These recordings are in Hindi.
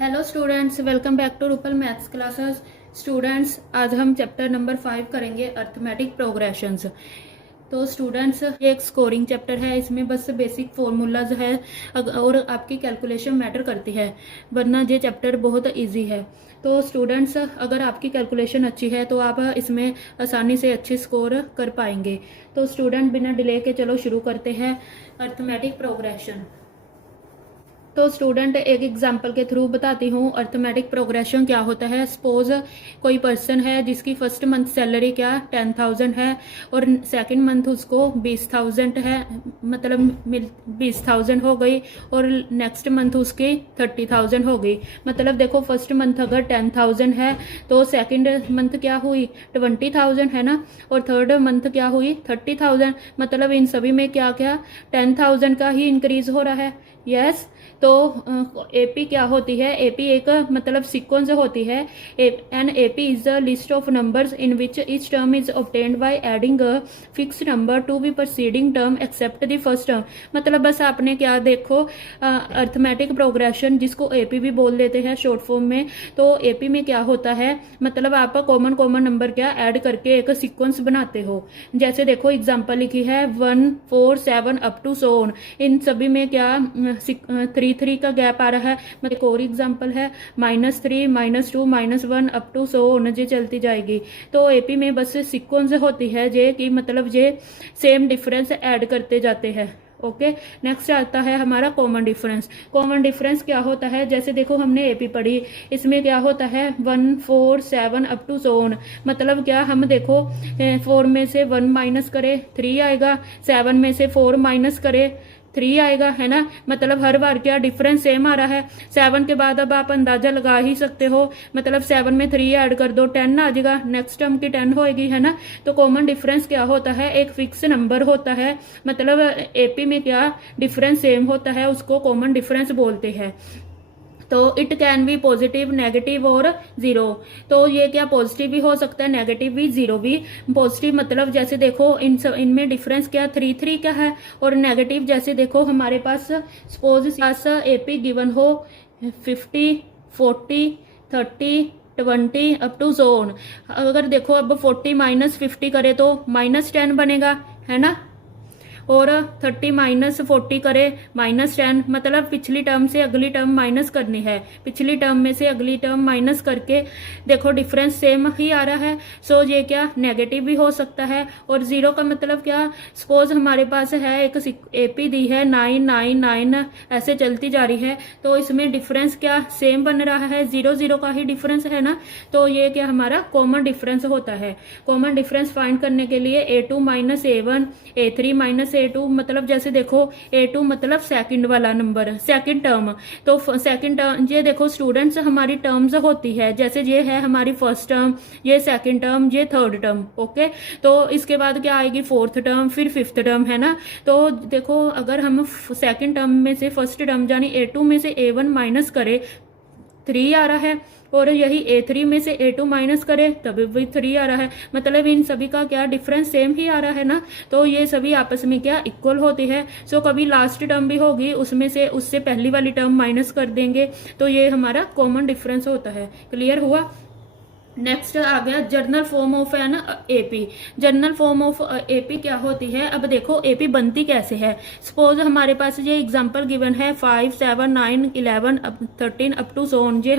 Hello students, welcome back to Rupal maths classes. Students, आज हम चैप्टर नंबर 5 करेंगे, अर्थमेटिक प्रोग्रेशंस। तो स्टूडेंट्स, ये एक स्कोरिंग चैप्टर है, इसमें बस बेसिक फॉर्मूलाज है और आपकी कैलकुलेशन मैटर करती है, वरना ये चैप्टर बहुत इजी है। तो स्टूडेंट्स, अगर आपकी कैलकुलेशन अच्छी है तो आप इसमें आसानी से अच्छे स्कोर कर पाएंगे। तो स्टूडेंट, बिना डिले के चलो शुरू करते हैं अर्थमेटिक प्रोग्रेशन। तो स्टूडेंट, एक एग्जांपल के थ्रू बताती हूँ अर्थमेटिक प्रोग्रेशन क्या होता है। सपोज कोई पर्सन है जिसकी फर्स्ट मंथ सैलरी क्या 10,000 है और सेकंड मंथ उसको 20,000 है, मतलब 20,000 हो गई, और नेक्स्ट मंथ उसकी 30,000 हो गई। मतलब देखो, फर्स्ट मंथ अगर 10,000 है तो सेकंड मंथ क्या हुई 20,000 है ना, और थर्ड मंथ क्या हुई 30,000। मतलब इन सभी में क्या क्या 10,000 का ही इंक्रीज हो रहा है। यस। तो एपी क्या होती है? एपी एक मतलब सीक्वेंस होती है। An AP is the list of numbers in which each term is obtained by adding a fix number to be preceding term except the first term. मतलब बस आपने क्या देखो, अर्थमेटिक प्रोग्रेशन जिसको एपी भी बोल देते हैं शॉर्ट फॉर्म में। तो एपी में क्या होता है, मतलब आप कॉमन नंबर क्या ऐड करके एक सीक्वेंस बनाते हो। जैसे देखो एग्जांपल लिखी है 1 4 7 अप टू सो ऑन। इन सभी में क्या 3 का गैप आ रहा है। मतलब एक और एग्जांपल है -3 -2 -1 अप टू सो ऑन, जे चलती जाएगी। तो एपी में बस सीक्वेंस होती है जे कि मतलब जे सेम डिफरेंस ऐड करते जाते हैं। ओके। नेक्स्ट आता है हमारा कॉमन डिफरेंस। कॉमन डिफरेंस क्या होता है? जैसे देखो हमने एपी पढ़ी, इसमें क्या होता है 1 4 7 अप टू सो ऑन। मतलब क्या, हम देखो 4 में से 1 माइनस करे 3 आएगा, 7 में से 4 माइनस करे 3 आएगा, है ना। मतलब हर बार क्या डिफरेंस सेम आ रहा है। 7 के बाद अब आप अंदाजा लगा ही सकते हो, मतलब 7 में 3 ऐड कर दो 10 आ जाएगा, नेक्स्ट टर्म की 10 होएगी, है ना। तो कॉमन डिफरेंस क्या होता है? एक फिक्स नंबर होता है। मतलब एपी में क्या डिफरेंस सेम होता है, उसको कॉमन डिफरेंस बोलते हैं। तो it can be positive, negative और जीरो। तो ये क्या पॉजिटिव भी हो सकता है, नेगेटिव भी, जीरो भी। पॉजिटिव मतलब जैसे देखो इनमें डिफरेंस क्या 3 का है, और नेगेटिव जैसे देखो हमारे पास सपोज एपी गिवन हो 50 40 30 20 अप टू जोन। अगर देखो अब 40 -50 करे तो -10 बनेगा, है ना। और 30 -40 करे -10, मतलब पिछली टर्म से अगली टर्म माइनस करनी है, पिछली टर्म में से अगली टर्म माइनस करके देखो डिफरेंस सेम ही आ रहा है। सो ये क्या नेगेटिव भी हो सकता है। और जीरो का मतलब क्या, सपोज हमारे पास है एक एपी दी है 9 9 9, ऐसे चलती जा रही है, तो इसमें डिफरेंस क्या सेम बन रहा है, 0 0 का ही डिफरेंस है ना। तो ये क्या हमारा कॉमन डिफरेंस होता है। कॉमन डिफरेंस फाइंड करने के लिए A2 -A1 A3 -A2, मतलब जैसे देखो A2 मतलब सेकंड वाला नंबर, सेकंड टर्म। तो सेकंड टर्म ये देखो स्टूडेंट्स हमारी टर्म्स होती है, जैसे ये है हमारी फर्स्ट टर्म, ये सेकंड टर्म, ये थर्ड टर्म। ओके। तो इसके बाद क्या आएगी फोर्थ टर्म, फिर फिफ्थ टर्म, है ना। तो देखो अगर हम सेकंड टर्म में से फर्स्ट टर्म यानी A2 में से A1 माइनस करें 3 आ रहा है, और यही A3 में से A2 माइनस करे तभी भी 3 आ रहा है। मतलब इन सभी का क्या डिफरेंस सेम ही आ रहा है ना। तो ये सभी आपस में क्या इक्वल होती है। सो कभी लास्ट टर्म भी होगी उसमें से उससे पहली वाली टर्म माइनस कर देंगे, तो ये हमारा कॉमन डिफरेंस होता है। क्लियर हुआ। नेक्स्ट आ गया journal form of an AP. Journal form of AP क्या होती है? अब देखो एपी बनती कैसे है। सपोज हमारे पास ये एग्जांपल गिवन है 5 7 9 11 13 अप टू सो ऑन, ये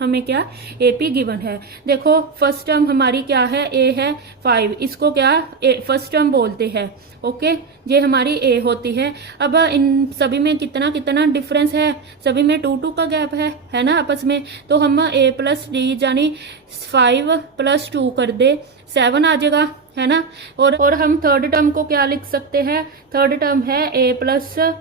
हमें क्या एपी गिवन है। देखो फर्स्ट टर्म हमारी क्या है, ए है 5, इसको क्या फर्स्ट टर्म बोलते हैं। ओके, ये हमारी ए होती है। अब इन सभी में कितना कितना डिफरेंस है, सभी में 2 2 का गैप है ना आपस में। तो हम ए प्लस डी यानी 5 + 2 कर दे 7 आ जाएगा, है ना। और हम थर्ड टर्म को क्या लिख सकते हैं? थर्ड टर्म है A +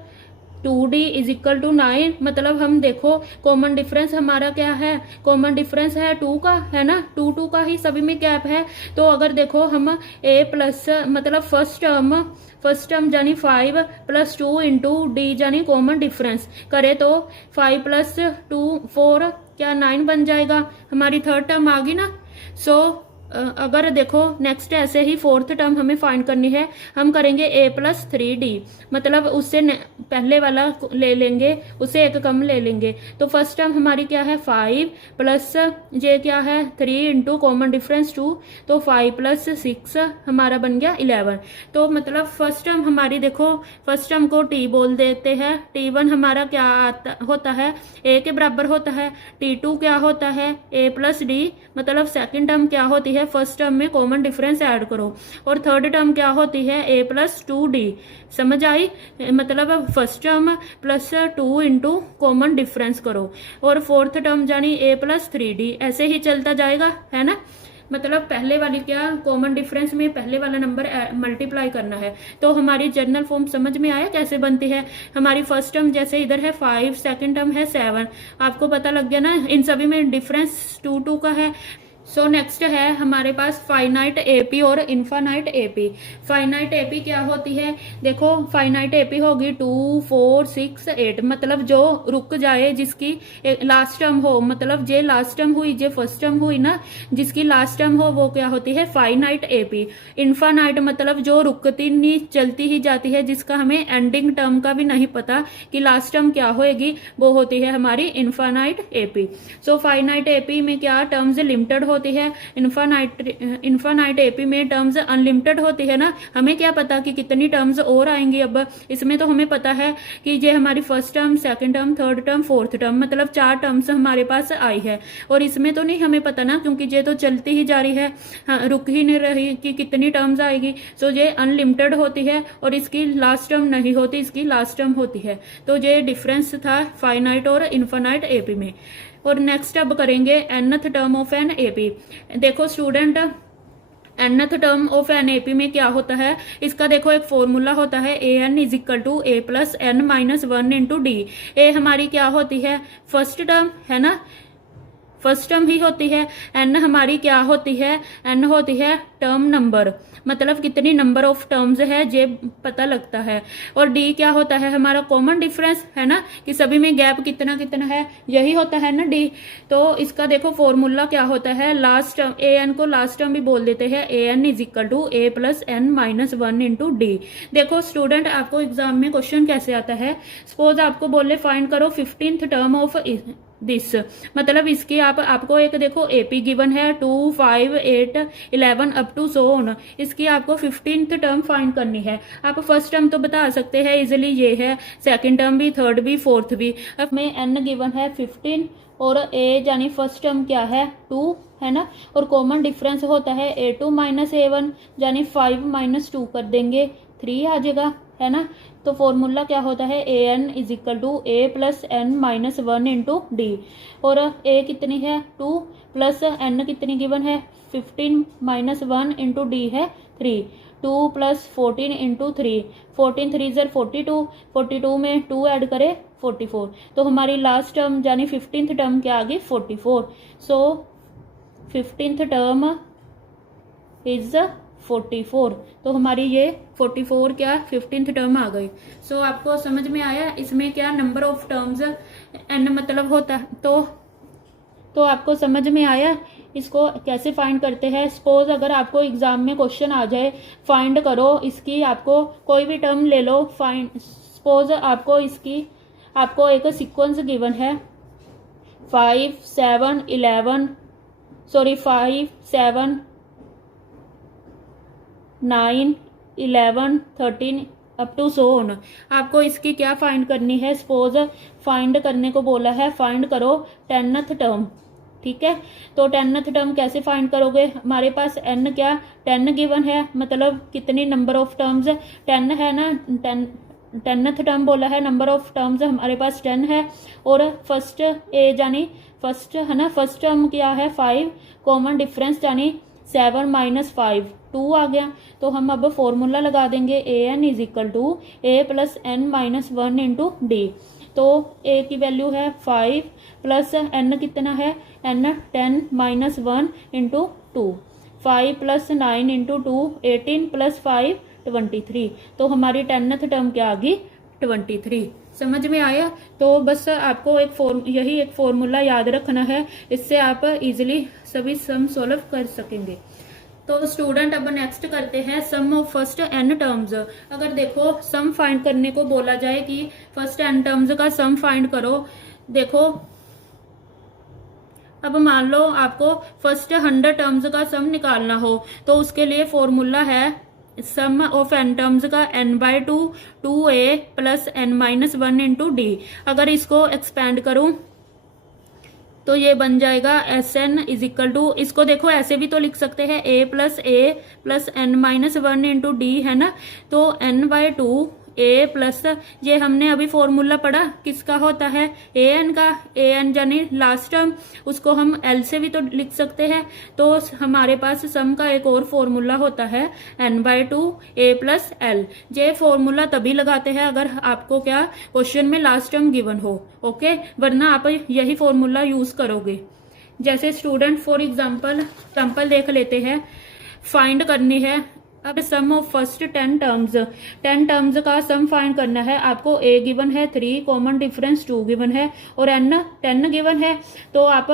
2D = 9। मतलब हम देखो कॉमन डिफरेंस हमारा क्या है, कॉमन डिफरेंस है 2 का, है ना। 2 2 का ही सभी में गैप है। तो अगर देखो हम A+ मतलब फर्स्ट टर्म यानी 5 + 2 × D यानी कॉमन डिफरेंस करे तो 5 + 2 4 क्या 9 बन जाएगा, हमारी थर्ड टर्म आ गई ना। सो अगर देखो नेक्स्ट ऐसे ही फोर्थ टर्म हमें फाइंड करनी है, हम करेंगे a+3d, मतलब उससे पहले वाला ले लेंगे, उससे एक कम ले लेंगे। तो फर्स्ट टर्म हमारी क्या है 5 प्लस ये क्या है 3 इंटू कॉमन डिफरेंस 2, तो 5 प्लस 6 हमारा बन गया 11। तो मतलब फर्स्ट टर्म हमारी देखो, फर्स्ट टर्म को t बोल देते हैं, t1 हमारा क्या होता है a के बराबर होता है, t2 क्या होता है a+d, मतलब सेकंड टर्म क्या होती है फर्स्ट टर्म में कॉमन डिफरेंस ऐड करो, और थर्ड टर्म क्या होती है a+2d। समझ आई, मतलब first term plus 2 into common difference करो, और फोर्थ टर्म यानी a+3d, ऐसे ही चलता जाएगा, है ना। मतलब पहले वाली क्या कॉमन डिफरेंस में पहले वाला नंबर मल्टीप्लाई करना है। तो हमारी जर्नल फॉर्म समझ में आया कैसे बनती है। हमारी फर्स्ट टर्म जैसे इधर है 5, सेकंड टर्म है 7, आपको पता लग गया ना, इन सभी में डिफरेंस 2 का है। सो नेक्स्ट है हमारे पास फाइनाइट एपी और इनफाइनाइट एपी। फाइनाइट एपी क्या होती है, देखो फाइनाइट एपी होगी 2, 4, 6, 8, मतलब जो रुक जाए, जिसकी लास्ट टर्म हो, मतलब जे लास्ट टर्म हुई, जे फर्स्ट टर्म हुई ना, जिसकी लास्ट टर्म हो वो क्या होती है फाइनाइट एपी। इनफाइनाइट मतलब जो रुकती नहीं, चलती ही जाती है, जिसका हमें एंडिंग टर्म का भी नहीं पता कि लास्ट टर्म क्या होएगी, वो होती है हमारी infinite AP. So finite AP में क्या टर्म्स लिमिटेड होती है, इनफाइनाइट एपी में टर्म्स अनलिमिटेड होती है ना। हमें क्या पता कि कितनी टर्म्स और आएंगी। अब इसमें तो हमें पता है कि ये हमारी first term, second term, third term, fourth term, मतलब 4 टर्म्स हमारे पास आई है, और इसमें तो नहीं हमें पता ना, क्योंकि ये तो चलती ही जा रही है, हाँ, रुक ही नहीं रही कि कितनी टर्म्स आएगी। सो ये अनलिमिटेड होती है, और इसकी लास्ट टर्म नहीं होती, इसकी लास्ट टर्म होती है। तो ये डिफरेंस था फाइनाइट और इनफाइनाइट एपी में। और नेक्स्ट अब करेंगे nth term of an AP. देखो student, nth term of an AP में क्या होता है, इसका देखो एक फॉर्मूला होता है an is equal to a plus n minus 1 into d. A हमारी क्या होती है फर्स्ट टर्म, है ना, फर्स्ट टर्म ही होती है। एन हमारी क्या होती है, एन होती है टर्म नंबर, मतलब कितनी नंबर ऑफ टर्म्स है ये पता लगता है। और डी क्या होता है हमारा कॉमन डिफरेंस, है ना, कि सभी में गैप कितना कितना है, यही होता है ना डी। तो इसका देखो फॉर्मूला क्या होता है, लास्ट टर्म ए एन को लास्ट टर्म भी बोल देते हैं, a n is equal to a plus n minus 1 into d. देखो स्टूडेंट, आपको एग्जाम में क्वेश्चन कैसे आता है, सपोज आपको बोले फाइंड करो 15th टर्म ऑफ दिस, मतलब इसकी आपको एक देखो एपी गिवन है 2, 5, 8, 11 अप टू सो ऑन, इसकी आपको 15th टर्म फाइंड करनी है। आप फर्स्ट टर्म तो बता सकते हैं इजिली, ये है, सेकंड टर्म भी, थर्ड भी, फोर्थ भी। अब में एन गिवन है 15 और ए यानी फर्स्ट टर्म क्या है 2, है ना, और कॉमन डिफरेंस होता है a2 माइनस a1 यानी 5 माइनस 2 कर देंगे 3 आ जाएगा, है ना। तो फॉर्मूला क्या होता है a n is equal to a plus n minus 1 into d. और ए कितनी है 2 प्लस एन कितनी गिवन है 15 माइनस 1 इंटू डी है 3, 2 प्लस 14 इंटू 3, 14 3 ज़र 42, 42 में 2 ऐड करें 44। तो हमारी लास्ट टर्म यानी 15th टर्म क्या आ गई 44। सो 15th टर्म इज 44। तो हमारी ये 44 क्या 15th टर्म आ गई। सो आपको समझ में आया इसमें क्या नंबर ऑफ टर्म्स एन मतलब होता है। तो आपको समझ में आया इसको कैसे फाइंड करते हैं। सपोज अगर आपको एग्जाम में क्वेश्चन आ जाए फाइंड करो इसकी, आपको कोई भी टर्म ले लो, फाइंड सपोज आपको एक सीक्वेंस गिवन है 5, 7, 9, 11, 13 अप टू सो ऑन। आपको इसकी क्या फाइंड करनी है, सपोज फाइंड करने को बोला है, फाइंड करो 10th टर्म, ठीक है। तो 10th टर्म कैसे फाइंड करोगे, हमारे पास n क्या 10 गिवन है, मतलब कितनी नंबर ऑफ टर्म्स 10 है ना, 10th टर्म बोला है, नंबर ऑफ टर्म्स हमारे पास 10 है। और फर्स्ट ए यानी फर्स्ट है ना, फर्स्ट टर्म क्या है 5, कॉमन डिफरेंस यानी 7 माइनस 5 2 आ गया। तो हम अब फॉर्मूला लगा देंगे a n is equal to a plus n minus 1 into d. तो ए की वैल्यू है 5 प्लस एन कितना है, n 10 minus 1 into 2, 5 plus 9 into 2 18 plus 5 23। तो हमारी 10th टर्म क्या आ गई 23। समझ में आया। तो बस आपको यही एक फॉर्मूला याद रखना है, इससे आप इजीली सभी सम सॉल्व कर सकेंगे। तो स्टूडेंट अब नेक्स्ट करते हैं सम ऑफ फर्स्ट एन टर्म्स। अगर देखो सम फाइंड करने को बोला जाए कि फर्स्ट एन टर्म्स का सम फाइंड करो, देखो अब मान लो आपको फर्स्ट 100 टर्म्स का सम निकालना हो तो उसके लिए फॉर्मूला है सम ऑफ एन टर्म्स का n/2 2a plus n-1 into D. अगर इसको एक्सपेंड करूं तो ये बन जाएगा Sn इज इक्वल टू, इसको देखो ऐसे भी तो लिख सकते हैं a plus n-1 into D, है ना। तो n/2 a प्लस, ये हमने अभी फॉर्मूला पढ़ा किसका होता है, an का, an यानी लास्ट टर्म, उसको हम l से भी तो लिख सकते हैं। तो हमारे पास सम का एक और फॉर्मूला होता है n/2 a प्लस l। ये फॉर्मूला तभी लगाते हैं अगर आपको क्या क्वेश्चन में लास्ट टर्म गिवन हो, ओके, वरना आप यही फॉर्मूला यूज करोगे। जैसे स्टूडेंट फॉर एग्जाम्पल देख लेते हैं, फाइंड करनी है अब सम ऑफ फर्स्ट 10 टर्म्स का सम फाइंड करना है। आपको a गिवन है 3, कॉमन डिफरेंस 2 गिवन है और n 10 गिवन है। तो आप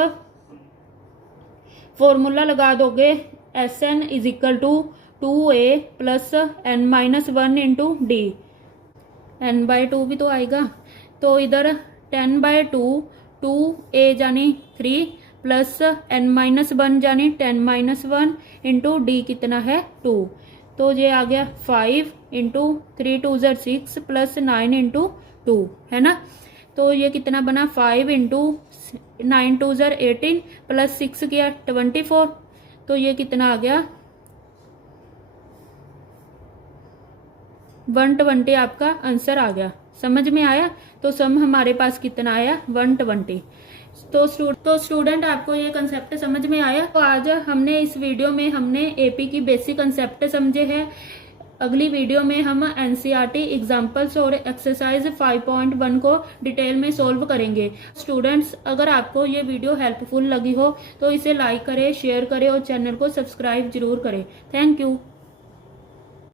फॉर्मूला लगा दोगे Sn is equal to 2a plus n-1 into d, n/2 भी तो आएगा। तो इधर 10/2 2a जानी 3 प्लस n-1 जानी 10-1 इंटू डी कितना है 2। तो ये आ गया 5 इंटू 3 2 6 प्लस 9 इंटू 2, है ना। तो ये कितना बना 5 इंटू 9 2 18 प्लस 6 किया 24। तो ये कितना आ गया 120 आपका आंसर आ गया। समझ में आया। तो सम हमारे पास कितना आया 120। तो स्टूडेंट आपको ये कंसेप्ट समझ में आया। तो आज हमने इस वीडियो में हमने एपी की बेसिक कंसेप्ट समझे हैं। अगली वीडियो में हम एनसीईआरटी एग्जाम्पल्स और एक्सरसाइज 5.1 को डिटेल में सॉल्व करेंगे। स्टूडेंट्स अगर आपको ये वीडियो हेल्पफुल लगी हो तो इसे लाइक करें, शेयर करें और चैनल को सब्सक्राइब जरूर करें। Thank you.